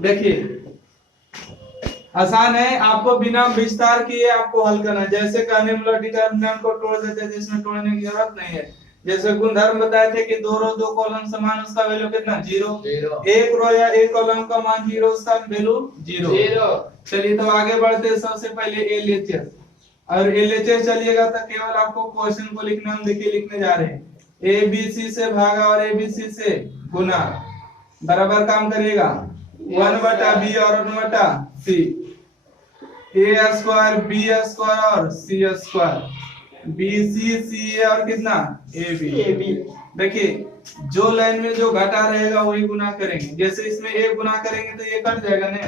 देखिए आसान है, आपको बिना विस्तार किए आपको हल करना है। जैसे कहने मतलब डिटरमिनेंट को तोड़ देते थे, इसमें तोड़ने की जरूरत नहीं है। जैसे गुणधर्म बताए थे कि दो रो दो कॉलम समान, उसका वैल्यू कितना? जीरो। एक रो या एक कॉलम का मान जीरो, उसका वैल्यू जीरो। चलिए तो आगे बढ़ते हैं। सबसे पहले एलएचएस, और एलएचएस चलिएगा तो केवल आपको क्वेश्चन को लिखना, हम देखिए लिखने जा रहे हैं। ए बी सी से भागा और ए बी सी से गुना, बराबर काम करिएगा। 1/b और 1/c, ए स्क्वायर बी स्क्वायर और सी square, B c c A और कितना? A B. देखिए जो लाइन में जो घटा रहेगा वही गुना करेंगे। जैसे इसमें ए गुना करेंगे तो ये कट जाएगा ना,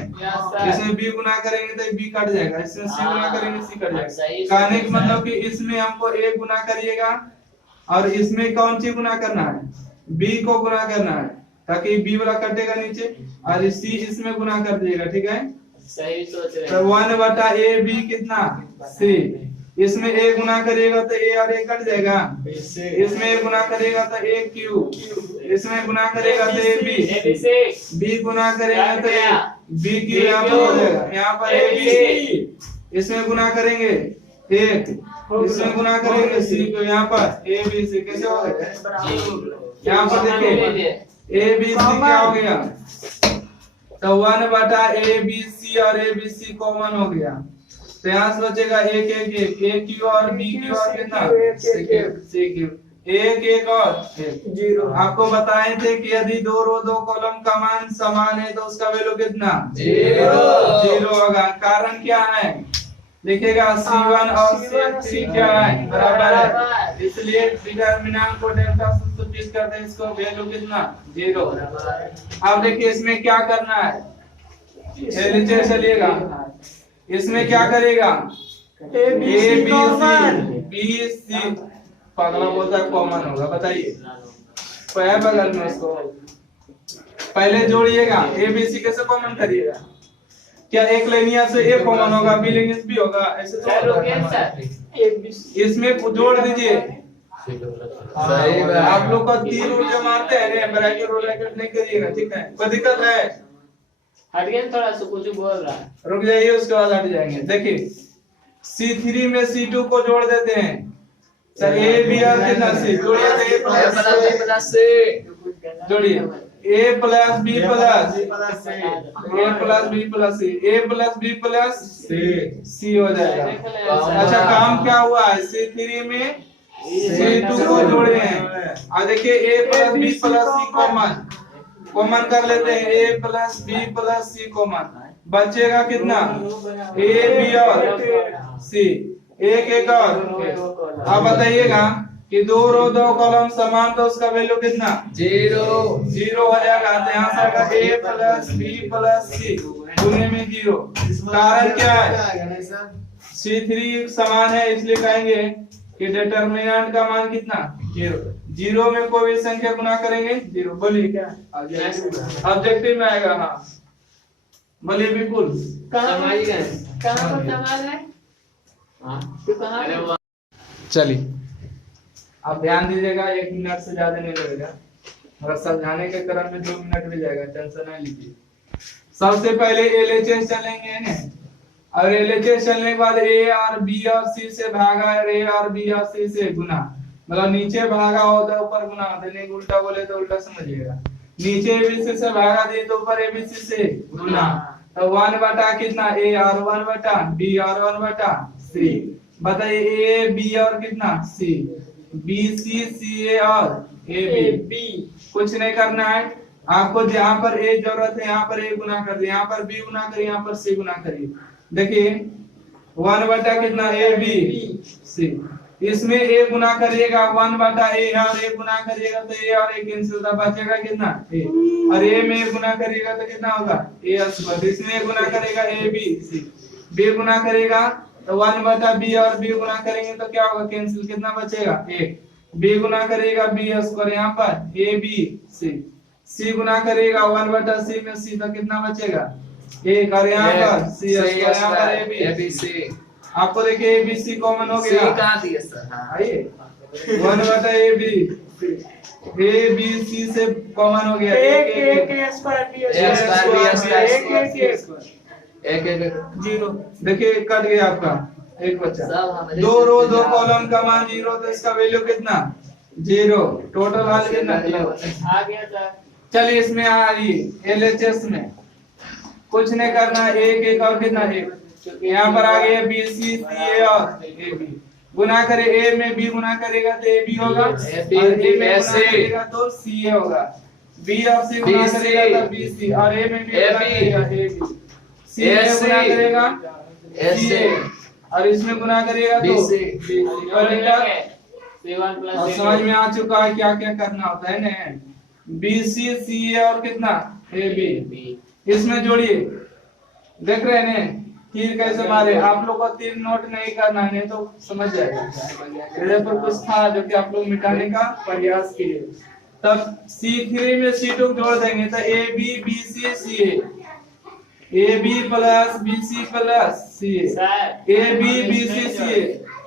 इसमें बी गुना करेंगे तो बी कट जाएगा, इसमें सी गुना करेंगे सी कट जाएगा। कहने का मतलब कि इसमें हमको ए गुना करिएगा और इसमें कौन सी गुना करना है? बी को गुना करना है, ताकि बी वाला कटेगा नीचे, और सी इसमें गुना कर दिएगा। ठीक है, सही सोच रहे हैं। तो 1/ab कितना? सी। इसमें ए गुना करिएगा तो ए और ए कट जाएगा, इसमें ए गुना करेगा तो ए क्यू, इसमें गुना करेगा तो ए बी, बी गुना करेगा तो ए बी क्यू, यहाँ पर हो जाएगा, यहाँ पर ए बी, इसमें गुना करेंगे एक, इसमें गुना करेंगे सी को, यहाँ पर ए बी सी। कैसे हो गया? यहाँ पर देखिए ए बी सी क्या हो गया? तो 1/abc और abc कॉमन हो गया, तो यहाँ से बचेगा एक एक एक, ए क्यू और बी क्यू और कितना? सी क्यू, एक एक और जीरो। आपको बताए थे कि यदि दो रो दो कॉलम का मान समान है तो उसका वैल्यू कितना? जीरो होगा। कारण क्या है? लिखेगा C1 और C3 क्या है? बराबर है, इसलिए डिटरमिनेंट को डेल्टा सब्स्टिट्यूट करते हैं, इसको वैल्यू कितना? जीरो। अब देखिए इसमें क्या करना है, नीचे चलिएगा, इसमें क्या करेगा? ए बी सी पगला बोलता है कॉमन होगा, बताइए बगल में उसको पहले जोड़िएगा। ए बी सी कैसे कॉमन करिएगा? क्या एक लाइनिया से ए कॉमन होगा, बी लाइनिया से बी होगा, ऐसे तो इसमें जोड़ दीजिए। आप लोग का तीर रूल जो मारते हैं ना, ब्रैकेट ब्रैकेट नहीं करिएगा, ठीक है? कोई दिक्कत है? हट गया थोड़ा सा, कुछ बोल रहा है, रुक जाइए, उसके बाद हट जाएंगे। देखिए C3 में C2 को जोड़ देते हैं, सर ए बी और कितना सी जोड़िए, जोड़िए a plus B plus a plus B plus c, a plus B plus c हो जाएगा। अच्छा काम क्या हुआ है? C3 में C2 को जोड़े हैं, और देखिए a plus B plus C common कर लेते हैं, a plus B plus C common, बचेगा कितना? ए बी और सी, एक एक और। अब बताइएगा कि दो रो दो कॉलम समान तो उसका वैल्यू कितना? जीरो हो जाएगा। तो यहाँ से आएगा ए प्लस बी प्लस सी गुने में जीरो। कारण क्या है? C3 समान है, इसलिए कहेंगे कि डिटरमिनेंट का मान कितना? जीरो। जीरो में कोई भी संख्या गुना करेंगे जीरो। बोलिए क्या ऑब्जेक्टिव में आएगा? हाँ बोलिए विपुल। चलिए आप ध्यान दीजिएगा, 1 मिनट से ज्यादा नहीं लगेगा, मगर समझाने के क्रम में 2 मिनट भी जाएगा, टेंशन नहीं लीजिए। सबसे पहले एलएचएस चलेंगे ना, और एलएचएस चलने के बाद ए और बी और सी से भागा, ए और बी और सी से गुना, मतलब नीचे भागा होता है ऊपर गुना होता है, नहीं उल्टा बोले तो उल्टा समझिएगा। नीचे एबीसी से भागा दिए तो ऊपर एबीसी से गुना, तो 1 कितना? ए और 1 बी और 1 सी। बताइए ए बी और कितना? सी, बी सी सी ए और ए बी। कुछ नहीं करना है आपको, जहाँ पर ए जरूरत है यहाँ पर ए गुना कर दिए, यहाँ पर बी गुना करिए, यहाँ पर सी गुना करिए। देखिए 1 कितना? ए बी सी, इसमें ए गुना करिएगा 1/a और ए गुना करिएगा तो ए और ए कैंसिल होगा, बचेगा कितना? ए, और ए में गुना करिएगा तो कितना होगा? ए स्क्वायर। इसमें गुना करेगा ए बी सी, बी गुना करेगा तो 1/b और b गुना करेंगे तो क्या होगा? कैंसिल, कितना बचेगा? 1। b गुना करेगा b स्क्वायर, यहाँ पर a b c, c गुना करेगा 1/c में c, तो कितना बचेगा? 1, और यहाँ पर c स्क्वायर, यहाँ पर a b c। आपको देखिए a b c कॉमन हो गया, कहाँ दिया सर? आइए 1/a b, A B C से कॉमन हो गया एक जीरो। देखिए कट गया आपका एक बच्चा। दो रो दो कॉलम का मान 0 तो इसका वैल्यू कितना 0। टोटल हाल कितना आ गया सर। चलिए इसमें आ रही एलएचएस में कुछ नहीं करना एक एक और कितना एक यहाँ पर आ गया बी सी सी ए और ए बी गुना करे ए में बी गुना करेगा तो ए बी होगा और ए में गुना करेगा तो सी ए होगा बी और सी गुना करेगा तो बी सी और ए में बी गुना करेगा ए बी सी ए गुना करेगा सी ए और इसमें गुना करेगा तो बी और समझ में आ चुका है क्या क्या करना होता है ना बी सी सी ए और कितना ए बी इसमें जोड़िए देख रहे हैं तीर कैसे मारे आप लोग को तीर नोट नहीं करना है तो समझ जाएगा इधर पर कुछ था जो कि आप लोग मिटाने का प्रयास किए तब C3 में C2 जोड़ देंगे तो a b b c c a B plus B C plus c a b b c c a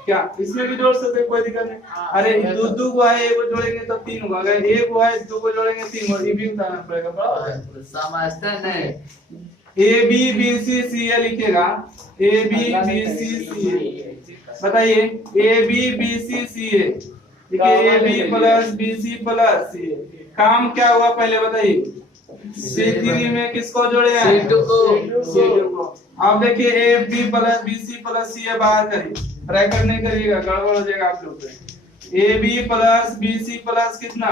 क्या इसमें भी जोड़ सकते कोई दिक्कत नहीं अरे दो को है एक को जोड़ेंगे तो 3 होगा अगर एक को है दो को जोड़ेंगे 3 होगा ये भी बताना पड़ेगा बराबर समझते नहीं ए बी बी सी सी ए लिखेगा ए बी बी सी सी ए बताइए ए b b c c a देखिए a B plus B C plus c a काम क्या हुआ पहले बताइए C3 में किसको जोड़े हैं C2 को अब देखिए a B plus B C plus c a बाहर करिए ब्रैकेट नहीं करिएगा गड़बड़ हो जाएगा आप लोग पे A B plus B C plus कितना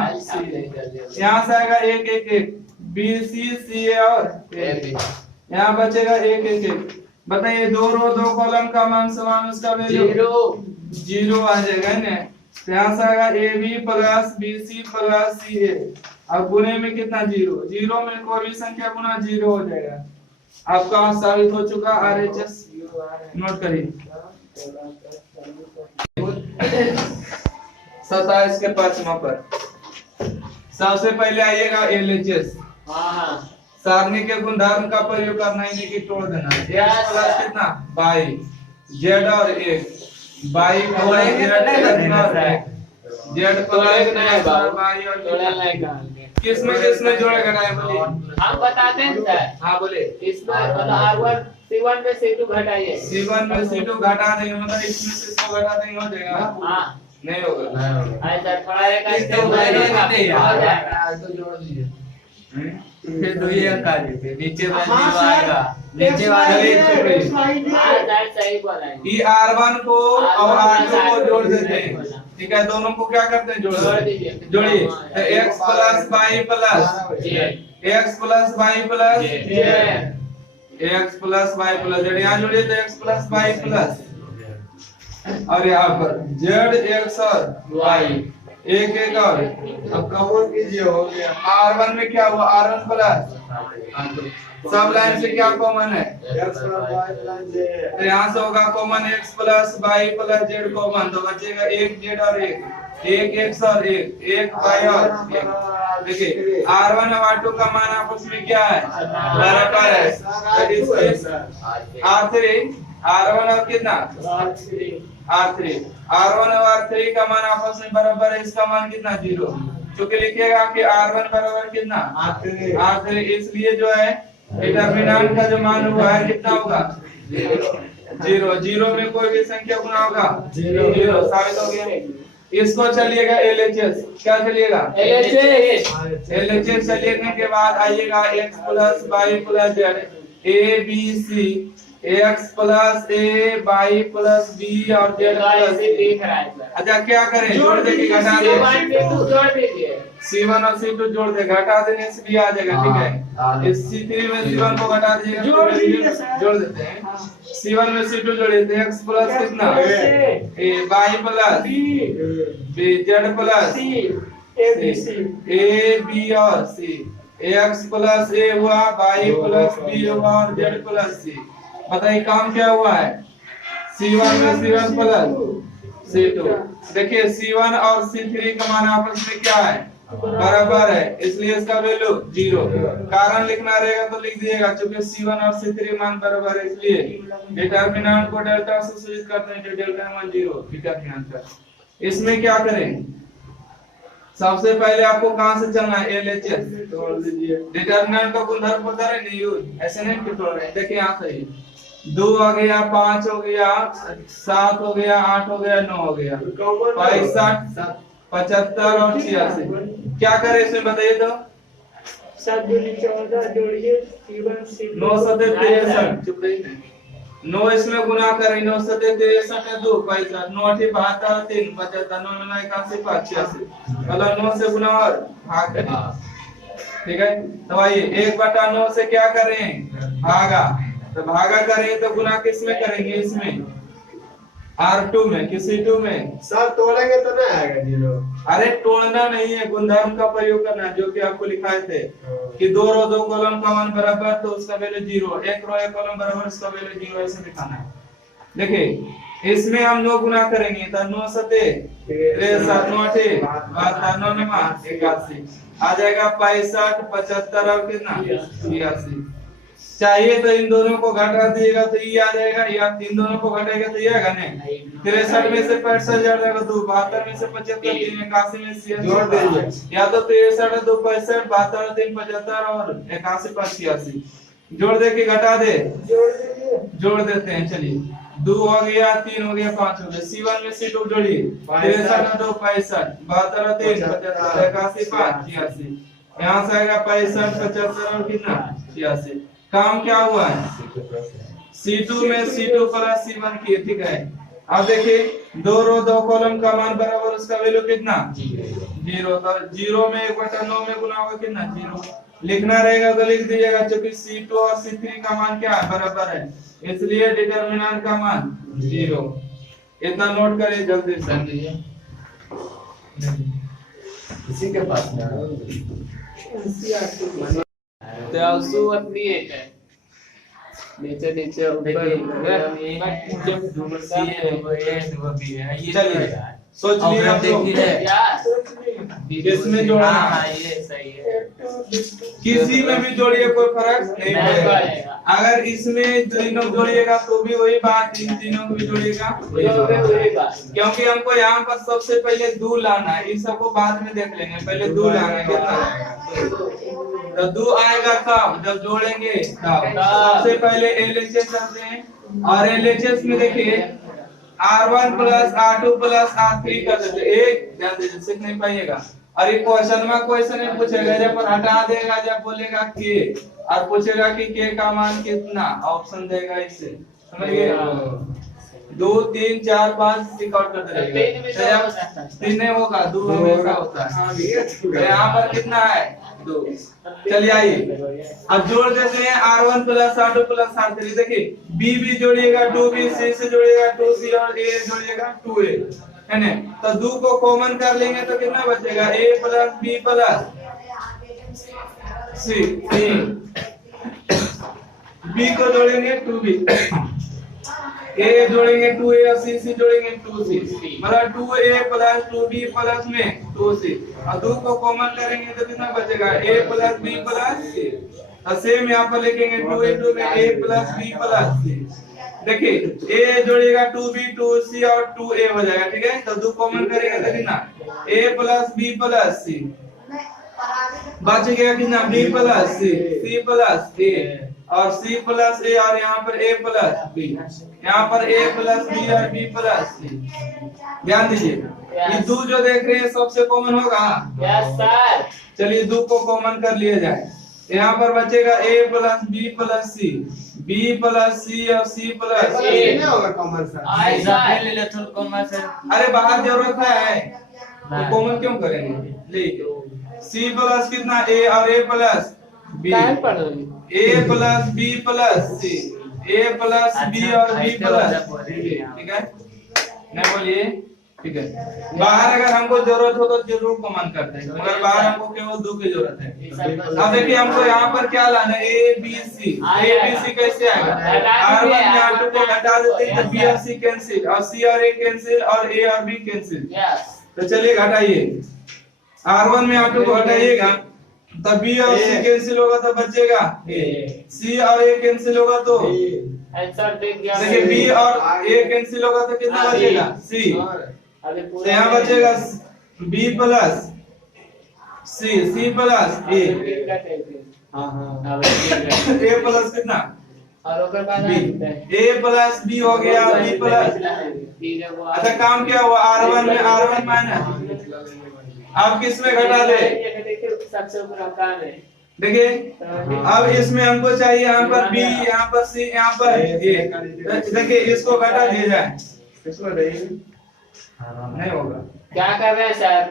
यहाँ से आएगा एक एक एक बी सी सी ए और ए बी यहाँ बचेगा एक एक एक बताइए दो रो दो कॉलम का मान समान उसका वैल्यू 0 आ जाएगा ना यहाँ से आएगा a B plus B C plus c a अब गुने में कितना 0 में कोई भी संख्या गुना 0 हो जाएगा आपका साबित हो चुका RHS नोट करिए 27 के 5वां पर सबसे पहले आइएगा LHS सारणी के गुणधर्म का प्रयोग करना है कि तोड़ देना x प्लस कितना 22 z और 1 22 z प्लस y और किसमें जोड़ेगा ना बोलिए हम बताते हैं सर हाँ बोले इसमें मतलब C1 में C2 घटाइए C1 में C2 घटा देंगे मतलब इसमें से इसको घटा देंगे हो जाएगा हाँ नहीं होगा ऐसा थोड़ा एक हो जाएगा तो जोड़ दीजिए फिर दो ये अंक आ जाएंगे नीचे वाला आएगा नीचे वाला सही बोला है ये R1 को और R2 को जोड़ देते हैं ठीक है दोनों को क्या करते हैं जोड़िए तो x plus y plus x plus y plus x plus y plus z यहाँ जोड़िए तो x प्लस y प्लस और यहाँ पर z x और y एक एक और अब कबूल कीजिए हो गया R1 में क्या हुआ R1 प्लस सब लाइन से क्या कॉमन है तो यहाँ से होगा common x plus y plus z common तो बचेगा एक z और एक x और एक y और एक देखिए R1 और R2 का मान आपस में क्या है बराबर है R3 R1 और कितना R3 और R3 का मान आपस में बराबर है इसका मान कितना 0 क्योंकि लिखिएगा कि R1 बराबर कितना R3 इसलिए जो है डिटरमिनेंट का जो मान हुआ है कितना होगा 0 में कोई भी संख्या गुना होगा 0 साबित हो गया इसको चलिएगा LHS क्या चलिएगा LHS चलिए के बाद आइएगा x plus y plus z a b c x plus a y plus b और z प्लस c अच्छा क्या करें जोड़ दे कि घटा दे C1 और C2 जोड़ दे घटा देने से भी आ जाएगा ठीक है इस C3 में C1 को घटा दीजिएगा जोड़ देते हैं C1 में C2 जोड़िए तो x प्लस कितना a y plus b z plus a b और c x प्लस a हुआ y प्लस b हुआ और z प्लस c बताइए काम क्या हुआ है C1 में C1 प्लस C2 देखिए C1 और C3 का मान आपस में क्या है बराबर है इसलिए इसका वैल्यू 0 कारण लिखना रहेगा तो लिख दीजिएगा क्योंकि C1 और C3 मान बराबर है इसलिए डिटरमिनेंट को डेल्टा से सूचित करते हैं जो डेल्टा मान 0 डिटरमिनेंट का इसमें क्या करें सबसे पहले आपको कहां से चलना है, LHS तोड़ दीजिए। डिटरमिनेंट का गुणधर्म को करें नहीं यूज, ऐसे नहीं टोल रहे। देखिए यहाँ से 2 हो गया, 5 हो गया, 7 हो गया, 8 हो गया, 9 हो गया, 65, 75 और 86। क्या करें इसमें बताइए तो? 7 दूनी 14 जोड़िए C1 C2 9 सते 63, चुप रहिए। 9 इसमें गुना करें, 9 सते 63 है 2, 65, 9 8 72, 3 75, 9 9 81, 85, मतलब 9 से गुना और भाग करें, ठीक है। तो आइए 1/9 से क्या करें, भागा। तो भागा करें तो गुना किस में करेंगे, इसमें R2 में, किसी 2 में। सर तोड़ेंगे तो नहीं आएगा 0। अरे तोड़ना नहीं है, गुणधर्म का प्रयोग करना है, जो कि आपको लिखाए थे कि 2 रो 2 कॉलम का मान बराबर तो उसका वैल्यू 0, 1 रो 1 कॉलम बराबर उसका वैल्यू 0, ऐसे दिखाना है। देखिए इसमें हम 9 गुना करेंगे तो 9 सते 63, 9 8 72, 9 9 81, आ जाएगा 65, 75 और कितना 86। चाहिए तो इन दोनों को घटा दीजिएगा तो ये आ जाएगा, या इन दोनों को घटाएगा तो ये आएगा नहीं। 63 में से 65 जाएगा 2, 72 में से 75, 3 81 में से जोड़ दीजिए। या तो 63 2 65, 72 3 75 और 81 5 86 जोड़ दे के घटा दे, जोड़ देते हैं। चलिए 2 हो गया, 3 हो गया, 5 हो गया। C1 में C2 जोड़िए, 63 2 65, 72 3 75, 81 5 86, यहाँ से आएगा 65 75 और कितना 86। काम क्या हुआ है, C2 में C2 प्लस C1 किए, ठीक है। अब देखिए 2 रो 2 कॉलम का मान बराबर उसका वैल्यू कितना 0, तो 0 में 1/9 में गुना होगा कितना 0। लिखना रहेगा तो लिख दीजिएगा, क्योंकि C2 और C3 का मान क्या है, बराबर है, इसलिए डिटरमिनेंट का मान 0। इतना नोट करिए जल्दी से। इसी के पास ना त्यासु अपनी एक है, नीचे नीचे ऊपर चलिए सोच लिए हम लोग, इसमें जोड़ना है, ये सही है। किसी में भी जोड़िए कोई फर्क नहीं पड़ेगा। अगर इसमें तीनों जोड़िएगा तो भी वही बात, इन तीनों को भी जोड़िएगा वही बात। क्योंकि हमको यहाँ पर सबसे पहले 2 लाना है, इन सबको बाद में देख लेंगे, पहले 2 लाना है। कितना तो 2 आएगा कब, जब जोड़ेंगे तब। सबसे पहले LHS करते हैं, और LHS में देखिए R1 plus R2 plus R3 कर देते। एक ध्यान दीजिए, सीख नहीं पाइएगा। और ये क्वेश्चन नहीं पूछेगा, जब पर हटा देगा, जब बोलेगा के और पूछेगा कि के का मान कितना, ऑप्शन देगा इससे, समझ गए। 2 3 4 5 रिकॉर्ड कर देगा, 3 नहीं होगा, 2 हमेशा होता है। तो यहाँ पर कितना है 2। चलिए आइए अब जोड़ देते हैं R1 plus R2 plus R3। देखिए B भी जोड़िएगा 2B, C से जोड़िएगा 2C और A जोड़िएगा 2A, है ना। तो 2 को कॉमन कर लेंगे तो कितना बचेगा, A plus B plus C। B को जोड़ेंगे 2B, A जोड़ेंगे 2A और C जोड़ेंगे 2C, मतलब 2A प्लस 2B प्लस में 2C, और 2 को कॉमन करेंगे तो कितना बचेगा, A plus B plus C। और सेम यहाँ पर लिखेंगे 2 into में A plus B plus C। देखिए A जोड़ेगा 2B 2C और 2A हो जाएगा, ठीक है। तो 2 कॉमन करेंगे तो कितना A plus B plus C, बच गया कितना B plus C plus A और C प्लस A, और यहाँ पर A प्लस B, यहाँ पर A प्लस B और B प्लस C। ध्यान दीजिए ये 2 जो देख रहे हैं सबसे कॉमन होगा। Yes sir. चलिए 2 को कॉमन कर लिया जाए, यहाँ पर बचेगा A plus B plus C, B plus C और C प्लस A। नहीं होगा कॉमन सर, ले ले थोड़ा कॉमन सर। अरे बाहर जरूरत है तो कॉमन क्यों करेंगे, ले C प्लस कितना A और A plus B, A plus B plus C, A plus B और B प्लस, ठीक है। नहीं बोलिए, ठीक है। बाहर अगर हमको जरूरत हो तो जरूर कॉमन करते हैं, मगर बाहर हमको केवल 2 की जरूरत है। अब देखिए हमको यहाँ पर क्या लाना है, A B C। A B C कैसे आएगा, R1 में R2 को हटा देते हैं तो B और C कैंसिल, और C और A कैंसिल, और A और B कैंसिल। तो चलिए घटाइए, R1 में R2 को हटाइएगा तब B और C कैंसिल होगा तो बचेगा A, C और A कैंसिल होगा तो आंसर देख गया। देखिए B और A कैंसिल होगा तो कितना बचेगा C, तो यहाँ बचेगा B प्लस सी प्लस ए हाँ हाँ ए प्लस कितना और ओकर बाद बी ए प्लस बी हो गया बी प्लस। अच्छा काम क्या हुआ R1 में R1 माइनस अब किस में घटा दे सबसे ऊपर काम है देखिए अब इसमें हमको चाहिए यहाँ पर बी यहाँ पर सी यहाँ पर ए देखिए इसको घटा दिया जाए इसको नहीं नहीं होगा क्या कर रहे हैं सर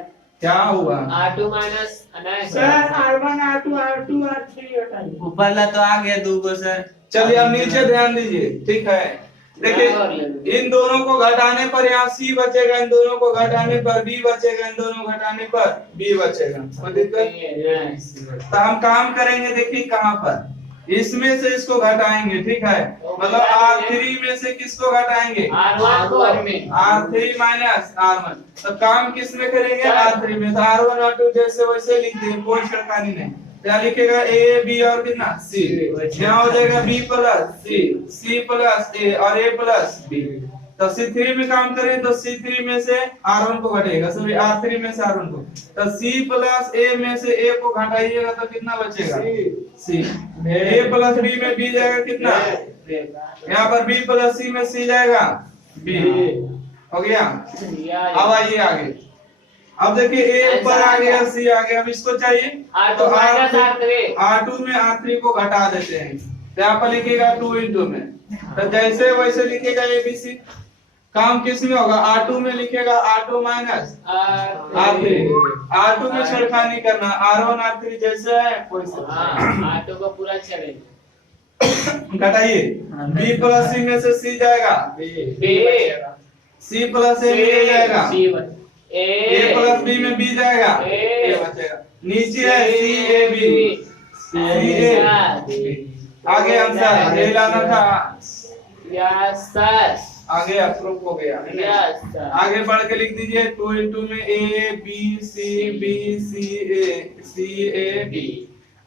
क्या हुआ R2 माइनस नहीं sir R1 R2 R2 R3 हटाइए। ऊपर ला तो आ गया 2 को सर। चलिए अब नीचे ध्यान दीजिए ठीक है देखिए इन दोनों को घटाने पर यहाँ सी बचेगा इन दोनों को घटाने पर बी बचेगा इन दोनों को घटाने पर बी बचेगा कोई दिक्कत। तो हम काम करेंगे देखिए कहाँ पर इसमें से इसको घटाएंगे ठीक है मतलब R3 में से किसको घटाएंगे R1 को R3 माइनस R1 तो काम किस में करेंगे R3 में तो R1 R2 जैसे वैसे लिख देंगे कोई छिड़कानी नहीं क्या लिखेगा ए बी और कितना सी यहाँ हो जाएगा बी प्लस सी प्लस ए और ए प्लस बी तो C3 में काम करें तो C3 में से R1 को घटेगा सॉरी R3 में से R1 को तो C प्लस A में से A को घटाइएगा तो कितना बचेगा C A प्लस B में B जाएगा कितना यहाँ पर B प्लस C में C जाएगा B हो गया। अब आइए आगे अब देखिए A ऊपर आ गया C आ गया अब इसको चाहिए तो R2 में R3 को घटा देते हैं तो यहाँ पर लिखेगा 2 into में तो जैसे वैसे लिखेगा ABC काम किस में होगा R2 में लिखेगा R2 माइनस R3 R2 में छेड़खानी करना R1 R3 जैसे है वैसे R2 को पूरा छेड़ेंगे घटाइए B प्लस C में से C जाएगा C प्लस A में जाएगा A प्लस B में B जाएगा A बचेगा नीचे है C A B C A आगे आंसर A लाना था यस सर आगे अप्रूव हो गया है ना यस सर आगे बढ़ के लिख दीजिए 2 into में A B C A B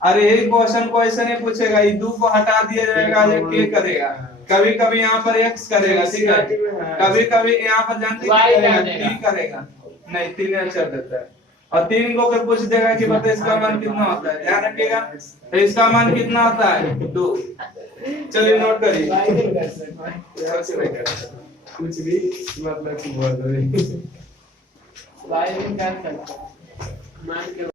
अरे यही क्वेश्चन ऐसे नहीं पूछेगा ये 2 को हटा दिया जाएगा ये क्या करेगा कभी कभी यहाँ पर x करेगा ठीक है कभी कभी यहाँ पर जानते हैं t करेगा नहीं 3 अक्षर देता है और 3 को फिर पूछ देगा कि बता इसका मान कितना होता है ध्यान रखिएगा तो इसका मान कितना होता है 2 चलिए नोट करिए कुछ भी मतलब कि बोल रहे वाई भी कर सकते मान के